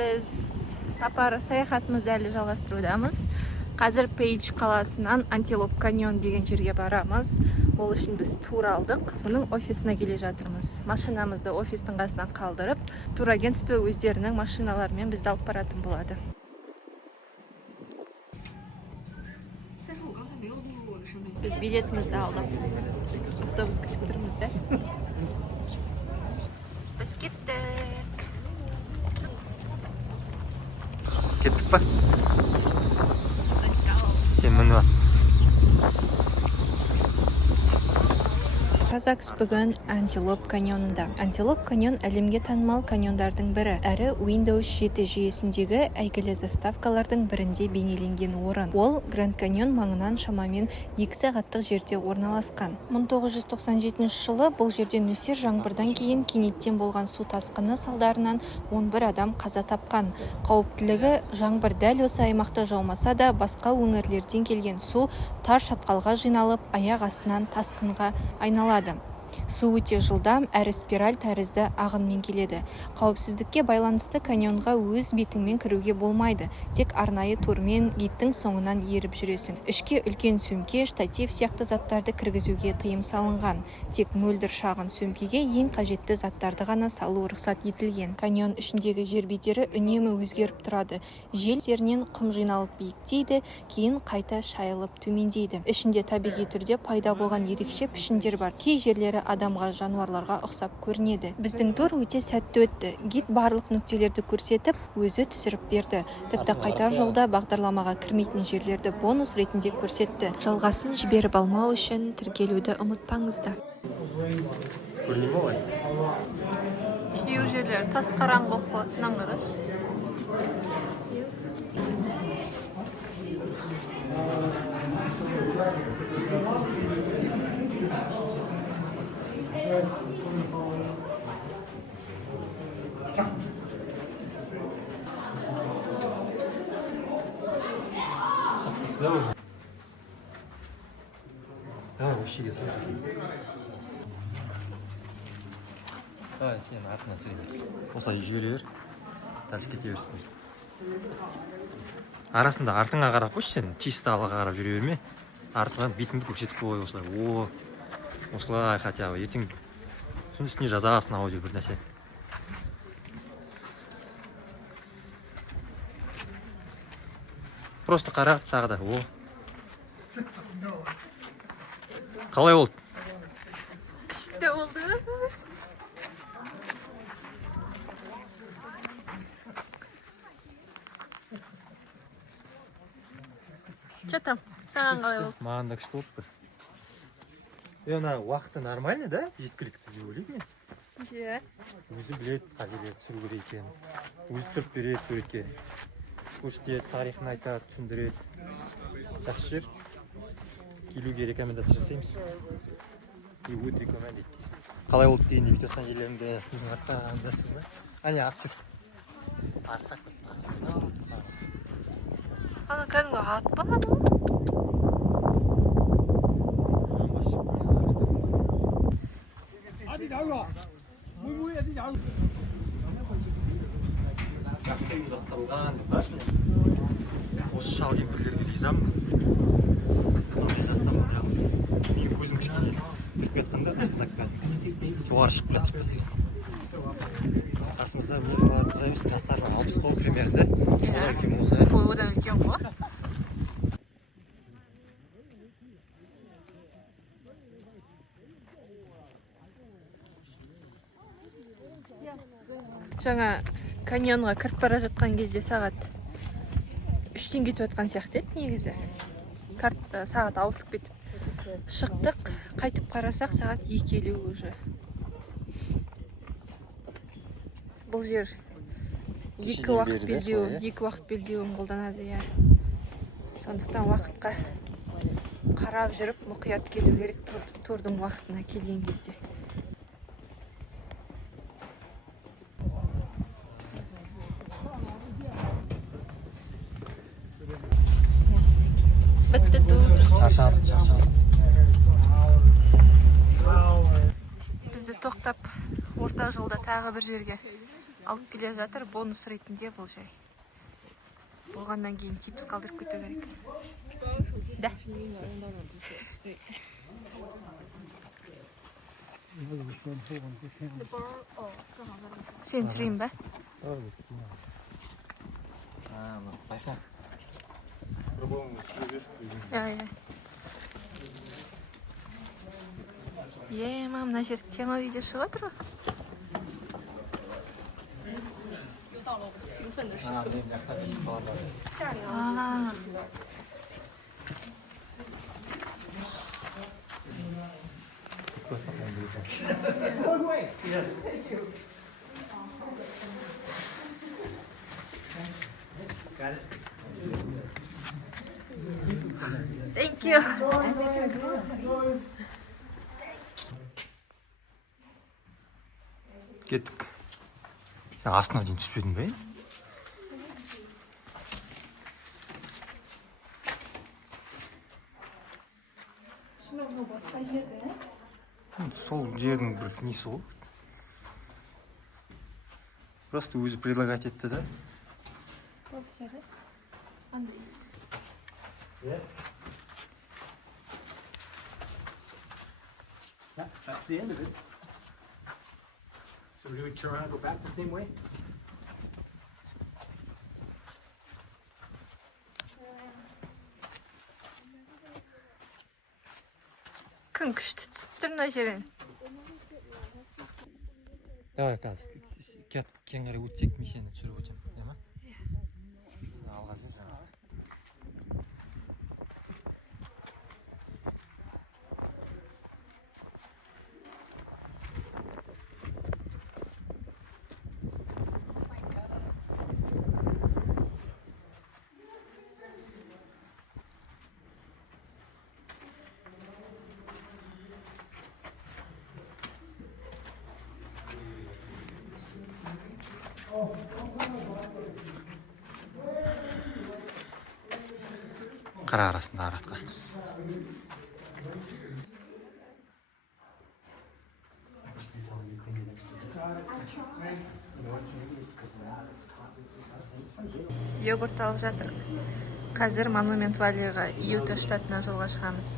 Біз саяхатымызды әлі жалғастырудамыз. Қазір Пейдж қаласынан Антилоп каньон деген жерге барамыз. Ол үшін біз тур алдық. Соның офисіне келе жатырмыз. Машинамызды офистің қасынан қалдырып, турагентство өздерінің машиналарымен бізді алып баратын болады. Біз билетімізді алдық. Автобус күтіп отырмыз да. Біз кеттік. Кеттік па? Сен мініп ал. Казакс бүгін Антилоп каньонында. Антилоп каньон әлемге танымал каньондардың бірі, әрі Windows 7 жүйесіндегі әйгілі заставкалардың бірінде бейнеленген орын. Ол Гранд каньон маңынан шамамен 2 сағаттық жерде орналасқан. 1997 жылы бұл жерде нөсер жаңбырдан кейін кенеттен болған су тасқыны салдарынан 11 адам қаза тапқан. Қауіптілігі жаңбыр дәл осы аймақта жаумаса да, басқа өңірлерден келген су тар шатқалға жиналып, аяқ астынан тасқынға айналады. Су өте жылдам, әрі спираль тәрізді ағынмен келеді. Қауіпсіздікке байланысты каньонға өз бетіңмен кіруге болмайды. Тек арнайы турмен гидтің соңынан еріп жүресің. Ішке үлкен сөмке, штатив сияқты заттарды кіргізуге тыйым салынған. Тек мөлдір шағын сөмкеге ең қажетті заттарды ғана салу рұқсат етілген. Каньон ішіндегі жер бедері үнемі өзгеріп тұрады. Жел серінен құм жиналып биіктейді, кейін қайта шайылып төмендейді. Ішінде табиғи түрде пайда болған ерекше пішіндер бар. Кей жерлері адамға, жануарларға ұқсап көрінеді. Біздің тур өте сәтті өтті. Гид барлық нүктелерді көрсетіп, өзі түсіріп берді. Тіпті қайтар жолда бағдарламаға кірмейтін жерлерді бонус ретінде көрсетті. Жалғасын жіберіп алмау үшін тіркелуді ұмытпаңыздар. Көріне ме олай? Кей жерлер тас қараңғы қуатынан қараш. Осы жерге сен артынан түсірейін. Осылай жібере бер. Дальше кете берсін. Арасында артыңа қарап қойшы сен, чисто алға қарап жүре берме. Артынан бетіңді көрсетіп қой осылай. Осылай хотя бы ертең үстіне жазасың аудио бір нәрсе. Просто қара тағы да. Қалай болды? Күшті болды. Че там? Саған қалай болды? Маған да күшті болды. Ана уақыты нормально, да? Жеткілікті деп ойлаймын мен. Иә. Өзі біледі, қай жерде түсіру керек екенін. Өзі түсіріп береді суретке. Көрсетеді, тарихын айтады, түсіндіреді. Жақсы жер. Келуге рекомендация жасаймыз. И would recommend it. Қалай болды дегенде бүйтіп жатқан жерлерімді өзің артқа аңдатсың ба? Әне ат жүр. Артқа Ана кәдімгі ат па ана? Жақсы жастырылған деп ба? Осы шал кемпірлерге ризамын. Мен көзім кішкене кіріп жатқанда осында жоғары шығып жатыр бізге. Қасымызда жастардың 60 қол примерінде. Одан үлкен болса. Одан үлкен ғой. Жаңа каньонға кіріп бара жатқан кезде сағат 3-тен кетіп жатқан сияқты еді негізі. Сағат ауысып кетіп. Шықтық, қайтып қарасақ сағат 2:50 уже. Бұл жер екі уақыт белдеуін қолданады, иә. Сондықтан уақытқа қарап жүріп, мұқият келу керек турдың уақытына келген кезде. Бітті тур. Шаршадық. Бізді тоқтап орта жолда тағы бір жерге алып келе жатыр, бонус ретінде бұл жай. Болғаннан кейін типс қалдырып кету керек. Да. Сен түсірейін ба? байқа. Мына жерде тема видео шығып жатыр ғой. 又到了我们兴奋的时刻。 夏令啊， Thank you. кеттік. Астына дейін түспедің бе? Сол жердің бір несі ғой. Просто өзі предлагать етті да. Yeah, that's the end of it. So do we turn around and go back the same way? Күн күшті түсіп тұр мына жерден. Давай қазір кейін қарай өтсек, мен сені түсіріп өтемін, иә ма? Алған жер жаңағы. Қара арасында аратқа. Йогурт алып жатыр. Қазір Монумент Валлиға, Юта штатына жолға шығамыз.